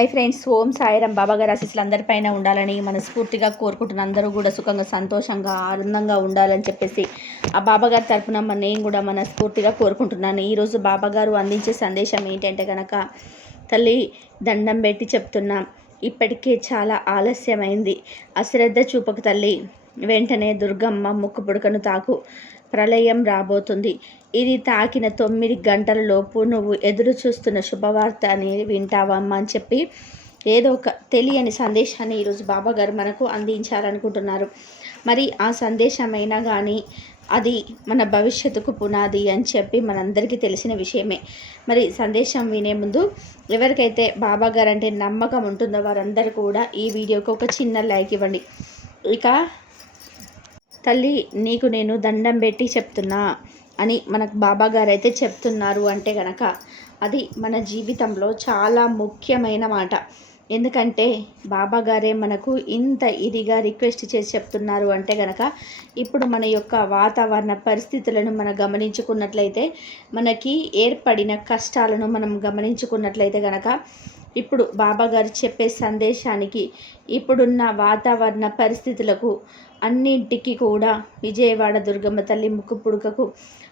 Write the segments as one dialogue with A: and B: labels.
A: High friends Om Sairam Baba గారి ఆశీస్సులు అందరిపైన ఉండాలని మనస్ఫూర్తిగా కోరుకుంటున్న అందరూ కూడా సుఖంగా సంతోషంగా ఆనందంగా ఉండాలని చెప్పేసి ఆ బాబాగారి తరపున మన నేను కూడా మనస్ఫూర్తిగా కోరుకుంటున్నాను. ఈరోజు బాబాగారు అందించే సందేశం ఏంటంటే కనుక తల్లి దండం పెట్టి చెప్తున్నా ఇప్పటికే చాలా ఆలస్యమైంది. అశ్రద్ధ చూపకు తల్లి. వెంటనే దుర్గమ్మ ముక్కు పుడకను తాకు. ప్రళయం రాబోతుంది. ఇది తాకిన తొమ్మిది గంటల లోపు నువ్వు ఎదురు చూస్తున్న శుభవార్త అని వింటావమ్మా అని చెప్పి ఏదో ఒక తెలియని సందేశాన్ని ఈరోజు బాబా గారు మనకు అందించాలనుకుంటున్నారు. మరి ఆ సందేశమైనా కానీ అది మన భవిష్యత్తుకు పునాది అని చెప్పి మనందరికీ తెలిసిన విషయమే. మరి సందేశం వినే ముందు ఎవరికైతే బాబా గారు అంటే నమ్మకం ఉంటుందో వారందరూ కూడా ఈ వీడియోకి ఒక చిన్న లైక్ ఇవ్వండి. ఇక తల్లి నీకు నేను దండం పెట్టి చెప్తున్నా. అని మనకు బాబా గారు అయితే చెప్తున్నారు అంటే గనక అది మన జీవితంలో చాలా ముఖ్యమైన మాట. ఎందుకంటే బాబా గారే మనకు ఇంత ఇదిగా రిక్వెస్ట్ చేసి చెప్తున్నారు అంటే గనక ఇప్పుడు మన యొక్క వాతావరణ పరిస్థితులను మనం గమనించుకున్నట్లయితే మనకి ఏర్పడిన కష్టాలను మనం గమనించుకున్నట్లయితే గనక ఇప్పుడు బాబాగారు చెప్పే సందేశానికి ఇప్పుడున్న వాతావరణ పరిస్థితులకు అన్నింటికి కూడా విజయవాడ దుర్గమ్మ తల్లి ముక్కు పుడుకకు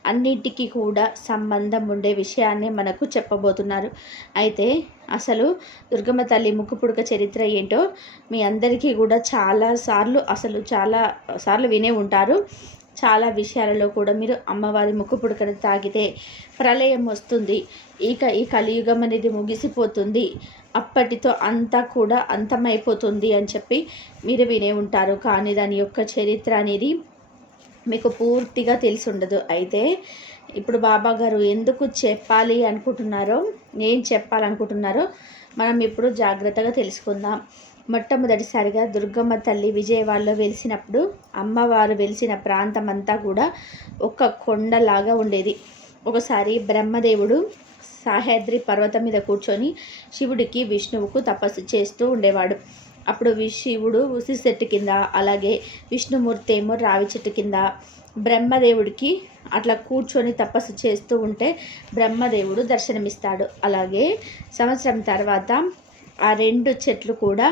A: అన్నింటికి కూడా సంబంధం ఉండే విషయాన్ని మనకు చెప్పబోతున్నారు. అయితే అసలు దుర్గమ్మ తల్లి ముక్కు పుడక చరిత్ర ఏంటో మీ అందరికీ కూడా చాలా సార్లు అసలు చాలా సార్లు వినే ఉంటారు. చాలా విషయాలలో కూడా మీరు అమ్మవారి ముక్కు పుడకను తాగితే ప్రళయం వస్తుంది. ఇక ఈ కలియుగం అనేది ముగిసిపోతుంది. అప్పటితో అంతా కూడా అంతమైపోతుంది అని చెప్పి మీరు వినే ఉంటారు. కానీ దాని యొక్క చరిత్ర అనేది మీకు పూర్తిగా తెలిసి ఉండదు అయితే ఇప్పుడు బాబా గారు ఎందుకు చెప్పాలి అనుకుంటున్నారో నేను చెప్పాలనుకుంటున్నారో మనం ఇప్పుడు జాగ్రత్తగా తెలుసుకుందాం. మొట్టమొదటిసారిగా దుర్గమ్మ తల్లి విజయవాడలో వెలిసినప్పుడు అమ్మవారు వెలిసిన ప్రాంతం అంతా కూడా ఒక కొండలాగా ఉండేది. ఒకసారి బ్రహ్మదేవుడు సాహ్యాద్రి పర్వతం మీద కూర్చొని శివుడికి విష్ణువుకు తపస్సు చేస్తూ ఉండేవాడు. అప్పుడు శివుడు ఉసి చెట్టు కింద అలాగే విష్ణుమూర్తి ఏమో రావి చెట్టు కింద బ్రహ్మదేవుడికి అట్లా కూర్చొని తపస్సు చేస్తూ ఉంటే బ్రహ్మదేవుడు దర్శనమిస్తాడు. అలాగే సంవత్సరం తర్వాత ఆ రెండు చెట్లు కూడా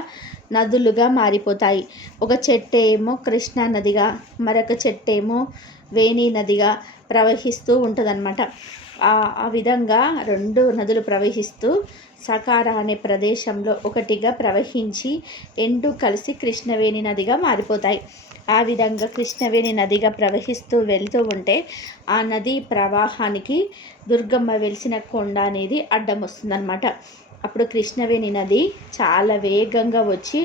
A: నదులుగా మారిపోతాయి. ఒక చెట్టు ఏమో కృష్ణా నదిగా మరొక చెట్టు ఏమో వేణి నదిగా ప్రవహిస్తూ ఉంటుందన్నమాట. ఆ విధంగా రెండు నదులు ప్రవహిస్తూ సకార అనే ప్రదేశంలో ఒకటిగా ప్రవహించి రెండు కలిసి కృష్ణవేణి నదిగా మారిపోతాయి. ఆ విధంగా కృష్ణవేణి నదిగా ప్రవహిస్తూ వెళ్తూ ఉంటే ఆ నది ప్రవాహానికి దుర్గమ్మ వెలిసిన కొండ అనేది అడ్డం వస్తుందన్నమాట. అప్పుడు కృష్ణవేణి నది చాలా వేగంగా వచ్చి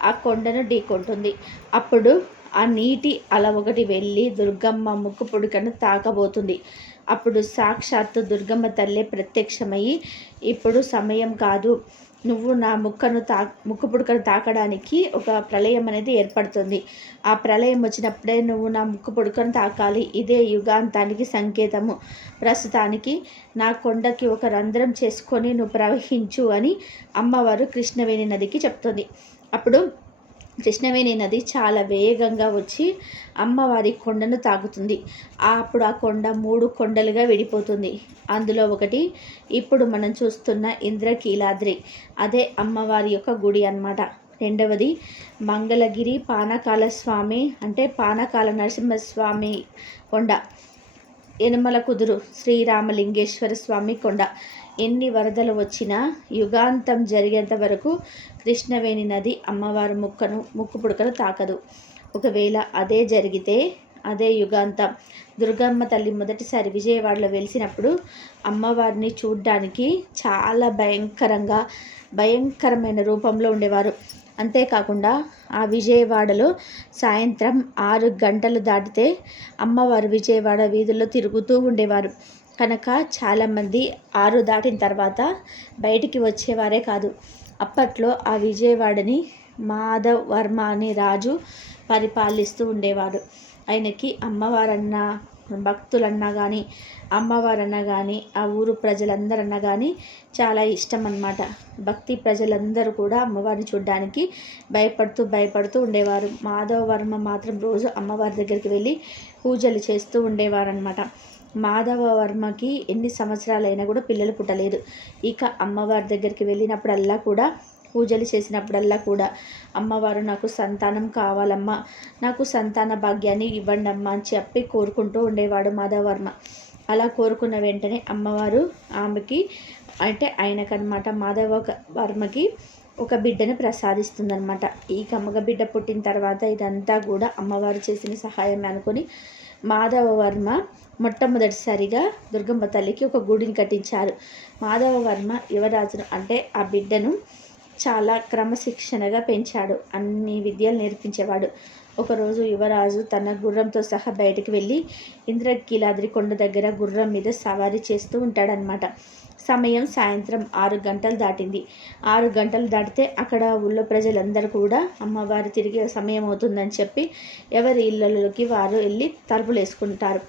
A: ఆ కొండను ఢీకొంటుంది. అప్పుడు ఆ నీటి అల ఒకటి వెళ్ళి దుర్గమ్మ ముక్కు పుడుకను తాకబోతుంది. అప్పుడు సాక్షాత్తు దుర్గమ్మ తల్లే ప్రత్యక్షమయ్యి ఇప్పుడు సమయం కాదు. నువ్వు నా ముక్కను తా ముక్కు పుడకను తాకడానికి ఒక ప్రళయం అనేది ఏర్పడుతుంది. ఆ ప్రళయం వచ్చినప్పుడే నువ్వు నా ముక్కు పుడకను తాకాలి. ఇదే యుగాంతానికి సంకేతము. ప్రస్తుతానికి నా కొండకి ఒక రంధ్రం చేసుకొని నువ్వు ప్రవహించు అని అమ్మవారు కృష్ణవేణి నదికి చెప్తుంది. అప్పుడు కృష్ణవేణి నది చాలా వేగంగా వచ్చి అమ్మవారి కొండను తాకుతుంది. అప్పుడు ఆ కొండ మూడు కొండలుగా విడిపోతుంది. అందులో ఒకటి ఇప్పుడు మనం చూస్తున్న ఇంద్రకీలాద్రి. అదే అమ్మవారి యొక్క గుడి అన్నమాట. రెండవది మంగళగిరి పానకాల స్వామి అంటే పానకాల నరసింహస్వామి కొండ. యనమల కుదురు శ్రీరామలింగేశ్వర స్వామి కొండ. ఎన్ని వరదలు వచ్చినా యుగాంతం జరిగేంత వరకు కృష్ణవేణి నది అమ్మవారి ముక్కను ముక్కు పుడకను తాకదు. ఒకవేళ అదే జరిగితే అదే యుగాంతం. దుర్గమ్మ తల్లి మొదటిసారి విజయవాడలో వెలిసినప్పుడు అమ్మవారిని చూడ్డానికి చాలా భయంకరంగా భయంకరమైన రూపంలో ఉండేవారు. అంతేకాకుండా ఆ విజయవాడలో సాయంత్రం ఆరు గంటలు దాటితే అమ్మవారు విజయవాడ వీధుల్లో తిరుగుతూ ఉండేవారు. కనుక చాలామంది ఆరు దాటిన తర్వాత బయటికి వచ్చేవారే కాదు. అప్పట్లో ఆ విజయవాడని మాధవ్ వర్మ అనే రాజు పరిపాలిస్తూ ఉండేవాడు. ఆయనకి అమ్మవారన్నా భక్తులన్నా కానీ అమ్మవారన్నా కానీ ఆ ఊరు ప్రజలందరన్నా కానీ చాలా ఇష్టం అన్నమాట భక్తి ప్రజలందరూ కూడా అమ్మవారిని చూడడానికి భయపడుతూ భయపడుతూ ఉండేవారు. మాధవ వర్మ మాత్రం రోజు అమ్మవారి దగ్గరికి వెళ్ళి పూజలు చేస్తూ ఉండేవారు మాధవవర్మకి మాధవ వర్మకి ఎన్ని సంవత్సరాలైనా కూడా పిల్లలు పుట్టలేదు. ఇక అమ్మవారి దగ్గరికి వెళ్ళినప్పుడల్లా కూడా పూజలు చేసినప్పుడల్లా కూడా అమ్మవారు నాకు సంతానం కావాలమ్మా నాకు సంతాన భాగ్యాన్ని ఇవ్వండి అమ్మా అని చెప్పి కోరుకుంటూ ఉండేవాడు మాధవవర్మ. అలా కోరుకున్న వెంటనే అమ్మవారు ఆమెకి అంటే ఆయనకనమాట మాధవ వర్మకి ఒక బిడ్డను ప్రసాదిస్తుందనమాట ఈ కమ్మగ బిడ్డ పుట్టిన తర్వాత ఇదంతా కూడా అమ్మవారు చేసిన సహాయం అనుకొని మాధవ వర్మ మొట్టమొదటిసారిగా దుర్గమ్మ తల్లికి ఒక గుడిని కట్టించారు. మాధవ వర్మ యువరాజును అంటే ఆ బిడ్డను చాలా క్రమశిక్షణగా పెంచాడు. అన్ని విద్యలు నేర్పించేవాడు. ఒకరోజు యువరాజు తన గుర్రంతో సహా బయటకు వెళ్ళి ఇంద్రకీలాద్రి కొండ దగ్గర గుర్రం మీద సవారీ చేస్తూ ఉంటాడనమాట సమయం సాయంత్రం ఆరు గంటలు దాటింది. ఆరు గంటలు దాటితే అక్కడ ఊళ్ళో ప్రజలందరూ కూడా అమ్మవారు తిరిగే సమయం అవుతుందని చెప్పి ఎవరి ఇళ్ళలోకి వారు వెళ్ళి తలుపులు వేసుకుంటారు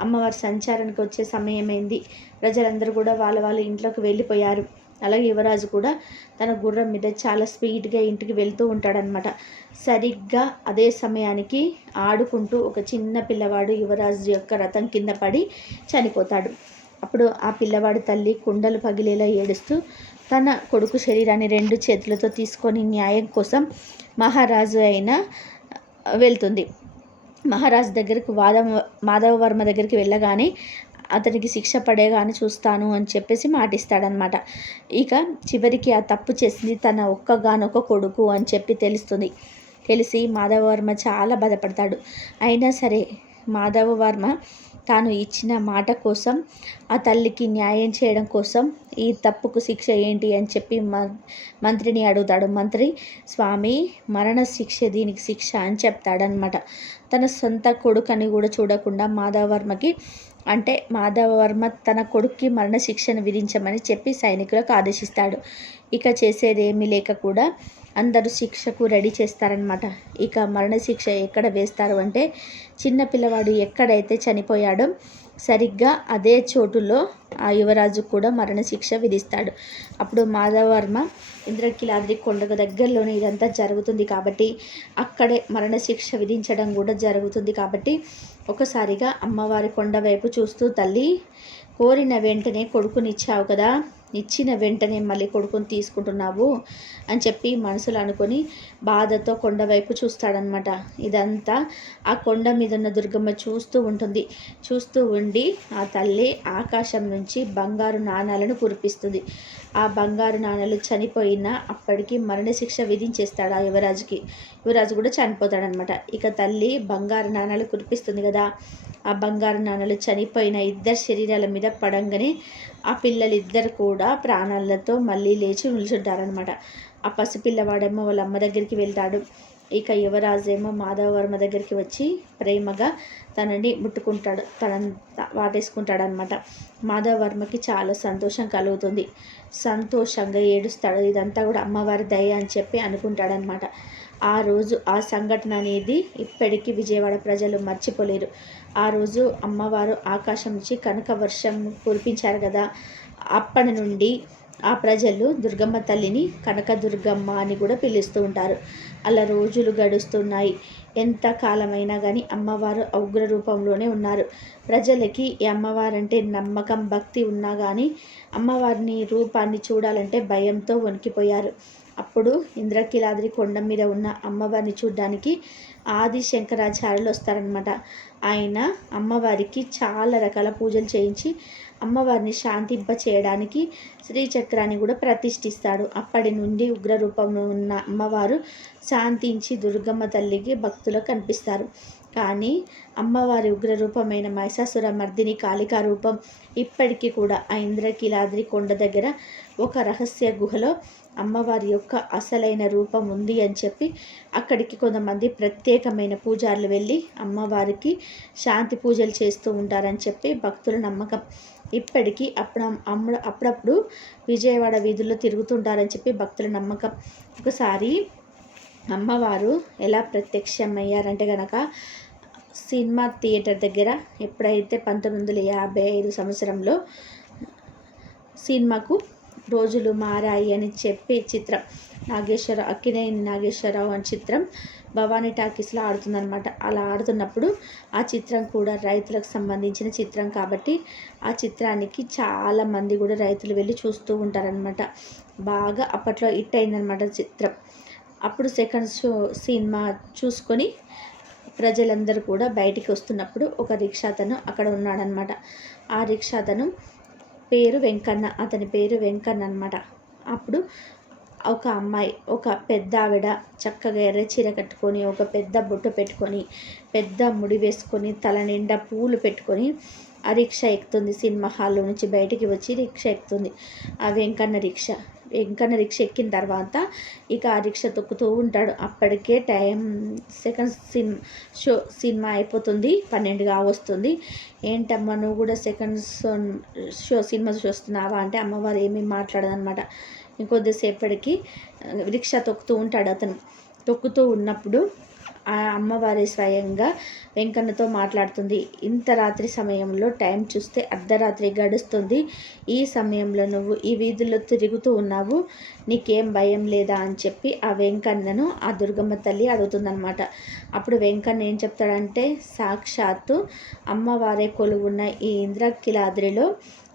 A: అమ్మవారి సంచారానికి వచ్చే సమయమైంది. ప్రజలందరూ కూడా వాళ్ళ వాళ్ళ ఇంట్లోకి వెళ్ళిపోయారు. అలాగే యువరాజు కూడా తన గుర్రం మీద చాలా స్పీడ్గా ఇంటికి వెళ్తూ ఉంటాడనమాట సరిగ్గా అదే సమయానికి ఆడుకుంటూ ఒక చిన్న పిల్లవాడు యువరాజు యొక్క రథం కింద పడి చనిపోతాడు. అప్పుడు ఆ పిల్లవాడి తల్లి కుండలు పగిలేలా ఏడుస్తూ తన కొడుకు శరీరాన్ని రెండు చేతులతో తీసుకొని న్యాయం కోసం మహారాజు అయిన వెళ్తుంది. మహారాజు దగ్గరకు వాదవ మాధవవర్మ దగ్గరికి వెళ్ళగానే అతనికి శిక్ష పడేగానే చూస్తాను అని చెప్పేసి మాటిస్తాడనమాట ఇక చివరికి ఆ తప్పు చేసింది తన ఒక్కగానొక్క కొడుకు అని చెప్పి తెలుస్తుంది. తెలిసి మాధవవర్మ చాలా బాధపడతాడు. అయినా సరే మాధవవర్మ తాను ఇచ్చిన మాట కోసం ఆ తల్లికి న్యాయం చేయడం కోసం ఈ తప్పుకు శిక్ష ఏంటి అని చెప్పి మంత్రిని అడుగుతాడు. మంత్రి స్వామి మరణ శిక్ష దీనికి శిక్ష అని చెప్తాడనమాట తన సొంత కొడుకని కూడా చూడకుండా మాధవవర్మకి అంటే మాధవవర్మ తన కొడుక్కి మరణశిక్షను విధించమని చెప్పి సైనికులకు ఆదేశిస్తాడు. ఇక చేసేది ఏమీ లేక కూడా అందరూ శిక్షకు రెడీ చేస్తారనమాట ఇక మరణశిక్ష ఎక్కడ వేస్తారు అంటే చిన్న పిల్లవాడు ఎక్కడైతే చనిపోయాడో సరిగ్గా అదే చోటులో ఆ యువరాజు కూడా మరణశిక్ష విధిస్తాడు. అప్పుడు మాధవర్మ ఇంద్రకిలాద్రి కొండకు దగ్గరలోనే ఇదంతా జరుగుతుంది కాబట్టి అక్కడే మరణశిక్ష విధించడం కూడా జరుగుతుంది కాబట్టి ఒకసారిగా అమ్మవారి కొండ వైపు చూస్తూ తల్లి కోరిన వెంటనే కొడుకునిచ్చావు కదా. ఇచ్చిన వెంటనే మళ్ళీ కొడుకుని తీసుకుంటున్నావు అని చెప్పి మనసులో అనుకొని బాధతో కొండ వైపు చూస్తాడనమాట. ఇదంతా ఆ కొండ మీద ఉన్న దుర్గమ్మ చూస్తూ ఉంటుంది. చూస్తూ ఉండి ఆ తల్లి ఆకాశం నుంచి బంగారు నాణాలను కురిపిస్తుంది. ఆ బంగారు నాణాలు చనిపోయిన అప్పటికి మరణశిక్ష విధించేస్తాడు ఆ యువరాజుకి. యువరాజు కూడా చనిపోతాడనమాట. ఇక తల్లి బంగారు నాణాలు కురిపిస్తుంది కదా. ఆ బంగారు నాణాలు చనిపోయిన ఇద్దరు శరీరాల మీద పడంగానే ఆ పిల్లలిద్దరు కూడా ప్రాణాలతో మళ్ళీ లేచి నిల్చుంటారనమాట ఆ పసిపిల్లవాడేమో వాళ్ళ అమ్మ దగ్గరికి వెళ్తాడు. ఇక యువరాజేమో మాధవవర్మ దగ్గరికి వచ్చి ప్రేమగా తనని ముట్టుకుంటాడు. తనంతా వాటేసుకుంటాడనమాట మాధవవర్మకి చాలా సంతోషం కలుగుతుంది. సంతోషంగా ఏడుస్తాడు. ఇదంతా కూడా అమ్మవారి దయ అని చెప్పి అనుకుంటాడనమాట ఆ రోజు ఆ సంఘటన అనేది ఇప్పటికీ విజయవాడ ప్రజలు మర్చిపోలేరు. ఆ రోజు అమ్మవారు ఆకాశం నుంచి కనక వర్షం కురిపించారు కదా అప్పటి నుండి ఆ ప్రజలు దుర్గమ్మ తల్లిని కనక దుర్గమ్మ అని కూడా పిలుస్తూ ఉంటారు. అలా రోజులు గడుస్తున్నాయి. ఎంత కాలమైనా కానీ అమ్మవారు ఉగ్ర రూపంలోనే ఉన్నారు. ప్రజలకి ఈ అమ్మవారంటే నమ్మకం భక్తి ఉన్నా కానీ అమ్మవారిని రూపాన్ని చూడాలంటే భయంతో వణికిపోయారు. అప్పుడు ఇంద్రకీలాద్రి కొండ మీద ఉన్న అమ్మవారిని చూడ్డానికి ఆది శంకరాచార్యులు వస్తారనమాట ఆయన అమ్మవారికి చాలా రకాల పూజలు చేయించి అమ్మవారిని శాంతింప చేయడానికి శ్రీచక్రాన్ని కూడా ప్రతిష్ఠిస్తాడు. అప్పటి నుండి ఉగ్ర రూపంలో ఉన్న అమ్మవారు శాంతించి దుర్గమ్మ తల్లికి భక్తులకు కనిపిస్తారు. కానీ అమ్మవారి ఉగ్రరూపమైన మహిషాసుర మర్దిని కాళికా రూపం ఇప్పటికీ కూడా ఆ ఇంద్రకీలాద్రి కొండ దగ్గర ఒక రహస్య గుహలో అమ్మవారి యొక్క అసలైన రూపం ఉంది అని చెప్పి అక్కడికి కొంతమంది ప్రత్యేకమైన పూజారులు వెళ్ళి అమ్మవారికి శాంతి పూజలు చేస్తూ ఉంటారని చెప్పి భక్తుల నమ్మకం. ఇప్పటికీ అప్పుడు అమ్మ అప్పుడప్పుడు విజయవాడ వీధుల్లో తిరుగుతుంటారని చెప్పి భక్తుల నమ్మకం. ఒకసారి అమ్మవారు ఎలా ప్రత్యక్షమయ్యారంటే కనుక సినిమా థియేటర్ దగ్గర ఎప్పుడైతే పంతొమ్మిది వందల యాభై ఐదు సంవత్సరంలో సినిమాకు రోజులు మారాయి అని చెప్పి చిత్రం. నాగేశ్వర అక్కినేని నాగేశ్వరరావు అని చిత్రం భవానీ టాకీస్లో ఆడుతుందనమాట అలా ఆడుతున్నప్పుడు ఆ చిత్రం కూడా రైతులకు సంబంధించిన చిత్రం కాబట్టి ఆ చిత్రానికి చాలామంది కూడా రైతులు వెళ్ళి చూస్తూ ఉంటారనమాట బాగా అప్పట్లో హిట్ అయిందనమాట చిత్రం. అప్పుడు సెకండ్ షో సినిమా చూసుకొని ప్రజలందరూ కూడా బయటికి వస్తున్నప్పుడు ఒక రిక్షాతను అక్కడ ఉన్నాడనమాట ఆ రిక్షాతను పేరు వెంకన్న అతని పేరు వెంకన్న అనమాట అప్పుడు ఒక అమ్మాయి ఒక పెద్ద ఆవిడ చక్కగా ఎర్ర చీర కట్టుకొని ఒక పెద్ద బొట్టు పెట్టుకొని పెద్ద ముడి వేసుకొని తల నిండా పూలు పెట్టుకొని ఆ రిక్షా ఎక్కుతుంది. సినిమా హాల్లో నుంచి బయటికి వచ్చి రిక్షా ఎక్కుతుంది. ఆ వెంకన్న రిక్షా. వెంకన్న రిక్షా ఎక్కిన తర్వాత ఇక ఆ రిక్షా తొక్కుతూ ఉంటాడు. అప్పటికే time second cinema show cinema అయిపోతుంది. పన్నెండుగా వస్తుంది. ఏంటమ్మా నువ్వు కూడా సెకండ్ షో షో సినిమా చూస్తున్నావా? అంటే అమ్మవారు ఏమీ మాట్లాడదనమాట ఇంకొద్దిసేపటికి రిక్షా తొక్కుతూ ఉంటాడు అతను. తొక్కుతూ ఉన్నప్పుడు అమ్మవారి స్వయంగా వెంకన్నతో మాట్లాడుతుంది. ఇంత రాత్రి సమయంలో టైం చూస్తే అర్ధరాత్రి గడుస్తుంది. ఈ సమయంలో నువ్వు ఈ వీధుల్లో తిరుగుతూ ఉన్నావు. నీకేం భయం లేదా అని చెప్పి ఆ వెంకన్నను ఆ దుర్గమ్మ తల్లి అడుగుతుందనమాట అప్పుడు వెంకన్న ఏం చెప్తాడంటే సాక్షాత్తు అమ్మవారే కొలువున్న ఈ ఇంద్రకిలాద్రిలో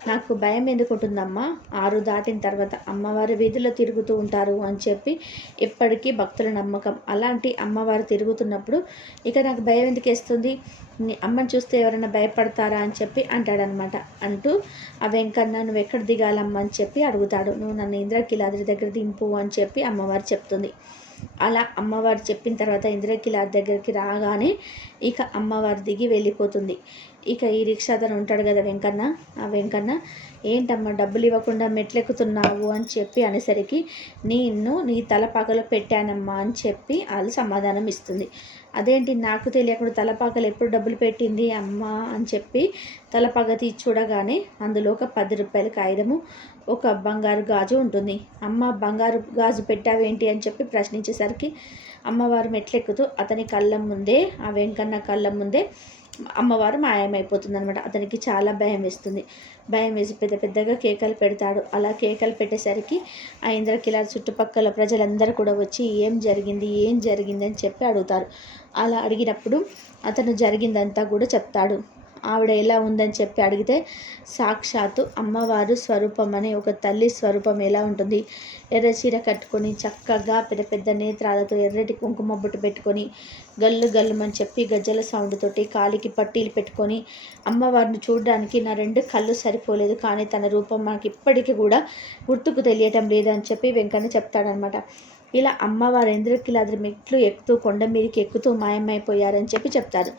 A: నాకు భయం ఎందుకుంటుందమ్మా ఆరు దాటిన తర్వాత అమ్మవారి వీధిలో తిరుగుతూ ఉంటారు అని చెప్పి ఎప్పటికీ భక్తుల నమ్మకం. అలాంటి అమ్మవారు తిరుగుతున్నప్పుడు ఇక నాకు భయం ఎందుకు వేస్తుంది? అమ్మని చూస్తే ఎవరైనా భయపడతారా అని చెప్పి అంటాడనమాట. అంటూ ఆ వెంకన్న నువ్వు ఎక్కడ దిగాలమ్మా? అని చెప్పి అడుగుతాడు. నువ్వు నన్ను ఇంద్రకిలాద్రి దగ్గర దింపు అని చెప్పి అమ్మవారు చెప్తుంది. అలా అమ్మవారు చెప్పిన తర్వాత ఇంద్రకిలాద్రి దగ్గరికి రాగానే ఇక అమ్మవారు దిగి వెళ్ళిపోతుంది. ఇక ఈ రిక్షా అతను ఉంటాడు కదా వెంకన్న? ఆ వెంకన్న ఏంటమ్మా డబ్బులు ఇవ్వకుండా మెట్లెక్కుతున్నావు? అని చెప్పి అనేసరికి నిన్ను నీ తల పెట్టానమ్మా అని చెప్పి వాళ్ళు సమాధానం ఇస్తుంది. అదేంటి నాకు తెలియకుండా తలపాకలు ఎప్పుడు డబ్బులు పెట్టింది అమ్మ? అని చెప్పి తలపాక తీసి చూడగానే అందులో ఒక పది రూపాయల కాగితము ఒక బంగారు గాజు ఉంటుంది. అమ్మ బంగారు గాజు పెట్టావేంటి? అని చెప్పి ప్రశ్నించేసరికి అమ్మవారు మెట్లెక్కుతూ అతని కళ్ళ ముందే ఆ వెంకన్న కళ్ళ ముందే అమ్మవారు మాయమైపోతుంది అనమాట అతనికి చాలా భయం వేస్తుంది. భయం వేసి పెద్ద పెద్దగా కేకలు పెడతాడు. అలా కేకలు పెట్టేసరికి ఆ ఇంద్రకిలారి చుట్టుపక్కల ప్రజలందరూ కూడా వచ్చి ఏం జరిగింది? ఏం జరిగింది? అని చెప్పి అడుగుతారు. అలా అడిగినప్పుడు అతను జరిగిందంతా కూడా చెప్తాడు. ఆవిడ ఎలా ఉందని చెప్పి అడిగితే సాక్షాత్తు అమ్మవారు స్వరూపం అని ఒక తల్లి స్వరూపం ఎలా ఉంటుంది? ఎర్ర చీర కట్టుకొని చక్కగా పెద్ద పెద్ద నేత్రాలతో ఎర్రటి కుంకుమ బొట్టు పెట్టుకొని గల్లు గల్లుమని చెప్పి గజ్జల సౌండ్ తోటి కాలికి పట్టీలు పెట్టుకొని అమ్మవారిని చూడడానికి నా రెండు కళ్ళు సరిపోలేదు. కానీ తన రూపం మనకి ఇప్పటికీ కూడా గుర్తుకు తెలియటం లేదని చెప్పి వెంకన్న చెప్తాడనమాట ఇలా అమ్మవారు ఇంద్రకిలాద్రి మెట్లు ఎక్కుతూ కొండ మీదకి ఎక్కుతూ మాయమైపోయారని చెప్పి చెప్తారు.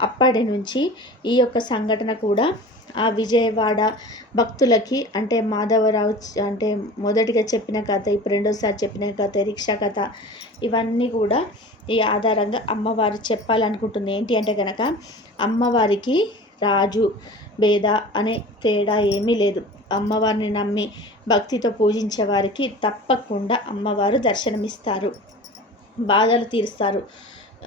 A: అప్పటి నుంచి ఈ యొక్క సంఘటన కూడా ఆ విజయవాడ భక్తులకి అంటే మాధవరావు అంటే మొదటిగా చెప్పిన కథ ఇప్పుడు రెండోసారి చెప్పిన కథ రిక్షా కథ ఇవన్నీ కూడా ఈ ఆధారంగా అమ్మవారు చెప్పాలనుకుంటుంది. ఏంటి అంటే కనుక అమ్మవారికి రాజు భేద అనే తేడా ఏమీ లేదు. అమ్మవారిని నమ్మి భక్తితో పూజించే వారికి తప్పకుండా అమ్మవారు దర్శనమిస్తారు బాధలు తీరుస్తారు.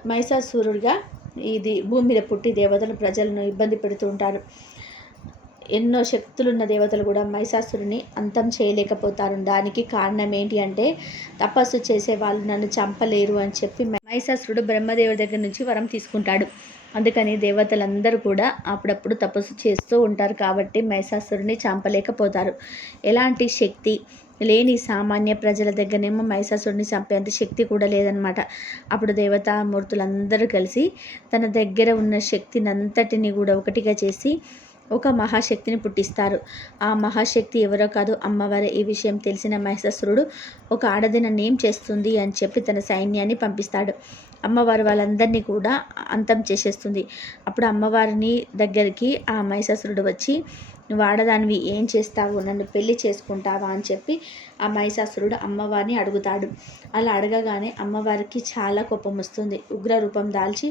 A: మహిషాసురుడిగా ఇది భూమి మీద పుట్టి దేవతలు ప్రజలను ఇబ్బంది పెడుతూ ఉంటారు. ఎన్నో శక్తులున్న దేవతలు కూడా మహిషాసురుని అంతం చేయలేకపోతారు. దానికి కారణం ఏంటి అంటే తపస్సు చేసే వాళ్ళు నన్ను చంపలేరు అని చెప్పి మహిషాసురుడు బ్రహ్మదేవుడి దగ్గర నుంచి వరం తీసుకుంటాడు. అందుకని దేవతలందరూ కూడా అప్పుడప్పుడు తపస్సు చేస్తూ ఉంటారు కాబట్టి మహిషాసురుని చంపలేకపోతారు. ఎలాంటి శక్తి? లేని సామాన్య ప్రజల దగ్గరనేమో మహిషాసుడిని చంపేంత శక్తి కూడా లేదనమాట. అప్పుడు దేవతామూర్తులందరూ కలిసి తన దగ్గర ఉన్న శక్తిని అంతటిని కూడా ఒకటిగా చేసి ఒక మహాశక్తిని పుట్టిస్తారు. ఆ మహాశక్తి ఎవరో కాదు అమ్మవారి. ఈ విషయం తెలిసిన మహిషాసురుడు ఒక ఆడదిన నేం చేస్తుంది అని చెప్పి తన సైన్యాన్ని పంపిస్తాడు. అమ్మవారు వాళ్ళందరినీ కూడా అంతం చేసేస్తుంది. అప్పుడు అమ్మవారిని దగ్గరికి ఆ మహిషాసురుడు వచ్చి నువ్వు ఆడదానివి ఏం చేస్తావు? నన్ను పెళ్ళి చేసుకుంటావా? అని చెప్పి ఆ మహిషాసురుడు అమ్మవారిని అడుగుతాడు. అలా అడగగానే అమ్మవారికి చాలా కోపం వస్తుంది. ఉగ్ర రూపం దాల్చి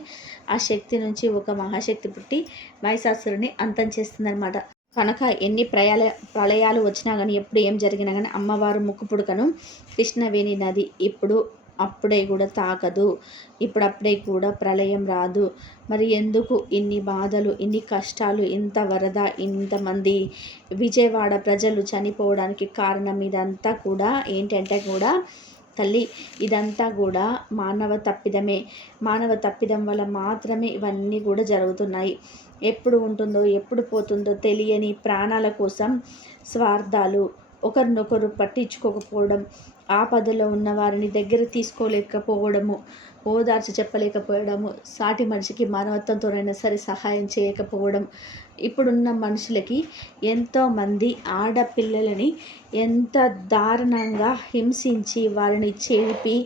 A: ఆ శక్తి నుంచి ఒక మహాశక్తి పుట్టి మహిషాసురుని అంతం చేస్తుందన్నమాట. కనుక ఎన్ని ప్రయాల ప్రళయాలు వచ్చినా కానీ ఎప్పుడు ఏం జరిగినా కానీ అమ్మవారు ముక్కు పుడకను కృష్ణవేణి నది. ఇప్పుడు అప్పుడే కూడా తాకదు. ఇప్పుడప్పుడే కూడా ప్రళయం రాదు. మరి ఎందుకు ఇన్ని బాధలు ఇన్ని కష్టాలు ఇంత వరద ఇంతమంది విజయవాడ ప్రజలు చనిపోవడానికి కారణం ఇదంతా కూడా ఏంటంటే కూడా తల్లి ఇదంతా కూడా మానవ తప్పిదమే. మానవ తప్పిదం వల్ల మాత్రమే ఇవన్నీ కూడా జరుగుతున్నాయి. ఎప్పుడు ఉంటుందో ఎప్పుడు పోతుందో తెలియని ప్రాణాల కోసం స్వార్థాలు ఒకరినొకరు పట్టించుకోకపోవడం ఆపదలో ఉన్న వారిని దగ్గర తీసుకోలేకపోవడము ఓదార్చి చెప్పలేకపోవడము సాటి మనిషికి మానవత్వంతోనైనా సరే సహాయం చేయకపోవడం. ఇప్పుడున్న మనుషులకి ఎంతోమంది ఆడపిల్లలని ఎంత దారుణంగా హింసించి వారిని చేపి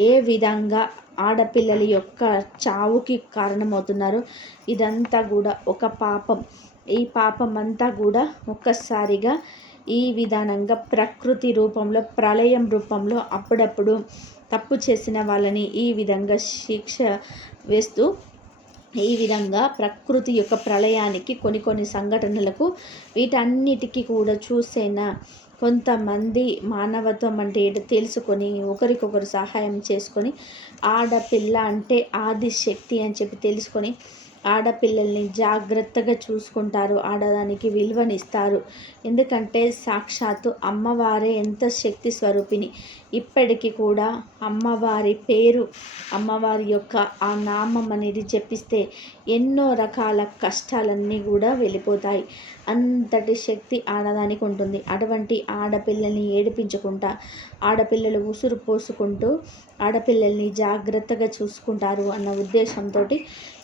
A: ఏ విధంగా ఆడపిల్లల యొక్క చావుకి కారణమవుతున్నారు ఇదంతా కూడా ఒక పాపం. ఈ పాపం అంతా కూడా ఒక్కసారిగా ఈ విధానంగా ప్రకృతి రూపంలో ప్రళయం రూపంలో అప్పుడప్పుడు తప్పు చేసిన వాళ్ళని ఈ విధంగా శిక్ష వేస్తూ ఈ విధంగా ప్రకృతి యొక్క ప్రళయానికి కొన్ని కొన్ని సంఘటనలకు వీటన్నిటికీ కూడా చూసైనా కొంతమంది మానవత్వం అంటే ఏంటో తెలుసుకొని ఒకరికొకరు సహాయం చేసుకొని ఆడపిల్ల అంటే ఆది శక్తి అని చెప్పి తెలుసుకొని ఆడపిల్లల్ని జాగ్రత్తగా చూసుకుంటారు ఆడదానికి విలువనిస్తారు. ఎందుకంటే సాక్షాత్తు అమ్మవారే ఎంత శక్తి స్వరూపిణి. ఇప్పటికీ కూడా అమ్మవారి పేరు అమ్మవారి యొక్క ఆ నామం అనేది జపిస్తే ఎన్నో రకాల కష్టాలన్నీ కూడా వెళ్ళిపోతాయి. అంతటి శక్తి ఆడదానికి ఉంటుంది. అటువంటి ఆడపిల్లల్ని ఏడిపించుకుంటా ఆడపిల్లలు ఉసురు పోసుకుంటూ ఆడపిల్లల్ని జాగ్రత్తగా చూసుకుంటారు అన్న ఉద్దేశంతో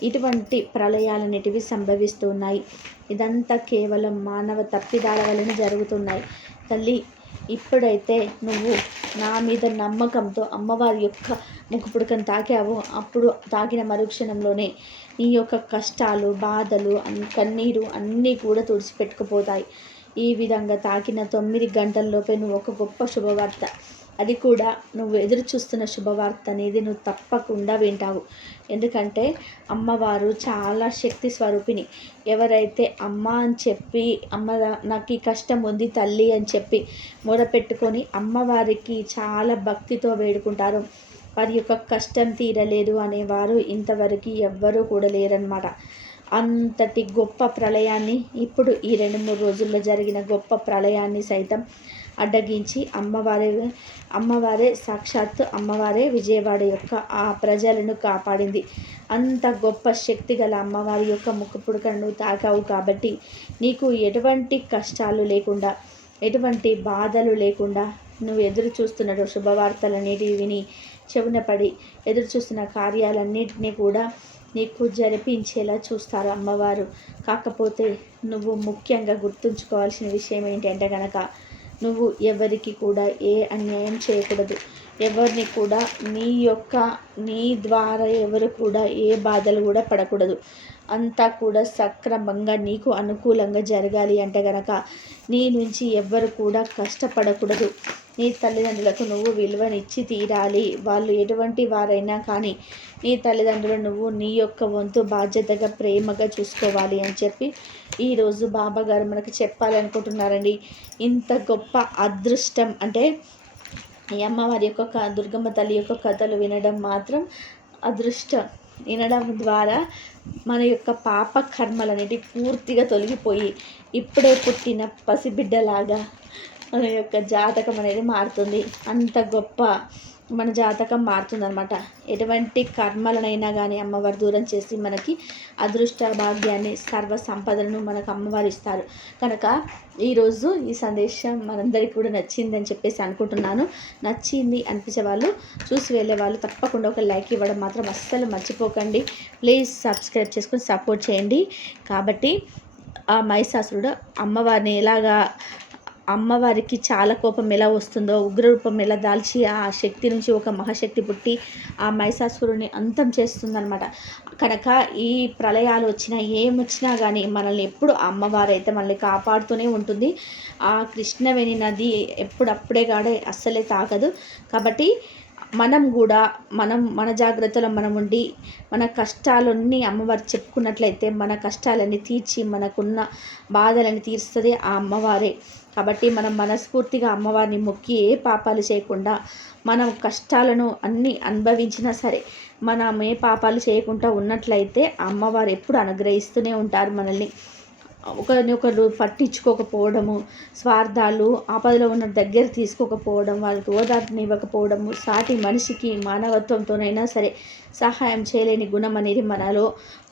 A: ఇటువంటి ప్రళయాలన్నిటివి సంభవిస్తున్నాయి. ఇదంతా కేవలం మానవ తప్పిదాల వలన జరుగుతున్నాయి. తల్లి ఇప్పుడైతే నువ్వు నా మీద నమ్మకంతో అమ్మవారి యొక్క ముక్కుపుడకను తాకావు. అప్పుడు తాకిన మరుక్షణంలోనే నీ యొక్క కష్టాలు బాధలు కన్నీరు అన్నీ కూడా తుడిచిపెట్టుకుపోతాయి. ఈ విధంగా తాకిన తొమ్మిది గంటల్లోపే నువ్వు ఒక గొప్ప శుభవార్త అది కూడా నువ్వు ఎదురు చూస్తున్న శుభవార్త అనేది నువ్వు తప్పకుండా వింటావు. ఎందుకంటే అమ్మవారు చాలా శక్తి స్వరూపిణి. ఎవరైతే అమ్మ అని చెప్పి అమ్మ నాకు ఈ కష్టం ఉంది తల్లి అని చెప్పి మొరపెట్టుకొని అమ్మవారికి చాలా భక్తితో వేడుకుంటారు. వారి యొక్క కష్టం తీరలేదు అనేవారు ఇంతవరకు ఎవ్వరూ కూడా లేరనమాట అంతటి గొప్ప ప్రళయాన్ని ఇప్పుడు ఈ రెండు మూడు రోజుల్లో జరిగిన గొప్ప ప్రళయాన్ని సైతం అడ్డగించి అమ్మవారి అమ్మవారే సాక్షాత్తు అమ్మవారే విజయవాడ యొక్క ఆ ప్రజలను కాపాడింది. అంత గొప్ప శక్తి గల అమ్మవారి యొక్క ముక్కు పుడకను తాకావు కాబట్టి నీకు ఎటువంటి కష్టాలు లేకుండా ఎటువంటి బాధలు లేకుండా నువ్వు ఎదురు చూస్తున్న శుభవార్తలన్నిటివి విని చెవున పడి ఎదురు చూస్తున్న కార్యాలన్నింటినీ కూడా నీకు జరిపించేలా చూస్తారు అమ్మవారు. కాకపోతే నువ్వు ముఖ్యంగా గుర్తుంచుకోవాల్సిన విషయం ఏంటంటే కనుక నువ్వు ఎవరికి కూడా ఏ అన్యాయం చేయకూడదు. ఎవరిని కూడా నీ యొక్క నీ ద్వారా ఎవరు కూడా ఏ బాధలు కూడా పడకూడదు. అంతా కూడా సక్రమంగా నీకు అనుకూలంగా జరగాలి అంటే గనక నీ నుంచి ఎవ్వరు కూడా కష్టపడకూడదు. నీ తల్లిదండ్రులకు నువ్వు విలువనిచ్చి తీరాలి. వాళ్ళు ఎటువంటి వారైనా కానీ నీ తల్లిదండ్రులు నువ్వు నీ యొక్క వంతు బాధ్యతగా ప్రేమగా చూసుకోవాలి అని చెప్పి ఈరోజు బాబా గారు మనకు చెప్పాలనుకుంటున్నారండి ఇంత గొప్ప అదృష్టం. అంటే ఈ అమ్మవారి యొక్క దుర్గమ్మ తల్లి యొక్క కథలు వినడం మాత్రం అదృష్టం. వినడం ద్వారా మన యొక్క పాప కర్మలు అనేవి పూర్తిగా తొలగిపోయి ఇప్పుడే పుట్టిన పసిబిడ్డలాగా మన యొక్క జాతకం అనేది మారుతుంది. అంత గొప్ప మన జాతకం మారుతుందనమాట ఎటువంటి కర్మలనైనా కానీ అమ్మవారు దూరం చేసి మనకి అదృష్ట భాగ్యాన్ని సర్వ సంపదలను మనకు అమ్మవారు ఇస్తారు. కనుక ఈరోజు ఈ సందేశం మనందరికీ కూడా నచ్చిందని చెప్పేసి అనుకుంటున్నాను. నచ్చింది అనిపించే వాళ్ళు చూసి వెళ్ళే వాళ్ళు తప్పకుండా ఒక లైక్ ఇవ్వడం మాత్రం అస్సలు మర్చిపోకండి. ప్లీజ్ సబ్స్క్రైబ్ చేసుకొని సపోర్ట్ చేయండి. కాబట్టి ఆ మైసాసురుడు అమ్మవారిని ఎలాగా అమ్మవారికి చాలా కోపం ఎలా వస్తుందో ఉగ్రరూపం ఎలా దాల్చి ఆ శక్తి నుంచి ఒక మహాశక్తి పుట్టి ఆ మహిషాసురుని అంతం చేస్తుందనమాట కనుక ఈ ప్రళయాలు వచ్చినా ఏమొచ్చినా కానీ మనల్ని ఎప్పుడు అమ్మవారైతే మనల్ని కాపాడుతూనే ఉంటుంది. ఆ కృష్ణవేణి నది ఎప్పుడప్పుడే కాడే అస్సలే తాగదు కాబట్టి మనం కూడా మనం మన జాగ్రత్తలో మనం ఉండి మన కష్టాలన్నీ అమ్మవారు చెప్పుకున్నట్లయితే మన కష్టాలన్నీ తీర్చి మనకున్న బాధలని తీరుస్తుంది ఆ అమ్మవారే. కాబట్టి మనం మనస్ఫూర్తిగా అమ్మవారిని మొక్కి ఏ పాపాలు చేయకుండా మనం కష్టాలను అన్నీ అనుభవించినా సరే మనం ఏ పాపాలు చేయకుండా ఉన్నట్లయితే అమ్మవారు ఎప్పుడు అనుగ్రహిస్తూనే ఉంటారు మనల్ని. ఒకరిని ఒకరు పట్టించుకోకపోవడము స్వార్థాలు ఆపదలో ఉన్న దగ్గర తీసుకోకపోవడం వాళ్ళకి ఓదార్పుని ఇవ్వకపోవడము సాటి మనిషికి మానవత్వంతోనైనా సరే సహాయం చేయలేని గుణం అనేది మనలో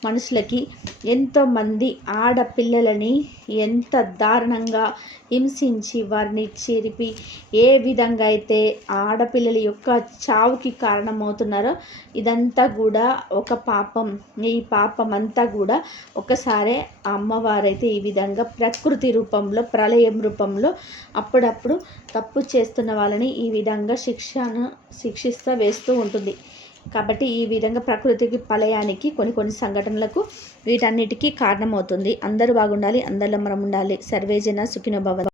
A: మనుషులకి ఎంతోమంది ఆడపిల్లలని ఎంత దారుణంగా హింసించి వారిని చెరిపి ఏ విధంగా అయితే ఆడపిల్లల యొక్క చావుకి కారణమవుతున్నారో ఇదంతా కూడా ఒక పాపం. ఈ పాపం అంతా కూడా ఒకసారే అమ్మవారైతే అయితే ఈ విధంగా ప్రకృతి రూపంలో ప్రళయం రూపంలో అప్పుడప్పుడు తప్పు చేస్తున్న వాళ్ళని ఈ విధంగా శిక్షను శిక్షిస్తూ వేస్తూ ఉంటుంది. కాబట్టి ఈ విధంగా ప్రకృతికి ప్రళయానికి కొన్ని కొన్ని సంఘటనలకు వీటన్నిటికీ కారణమవుతుంది. అందరూ బాగుండాలి అందరిలో మనం ఉండాలి. సర్వేజన సుఖినోభవ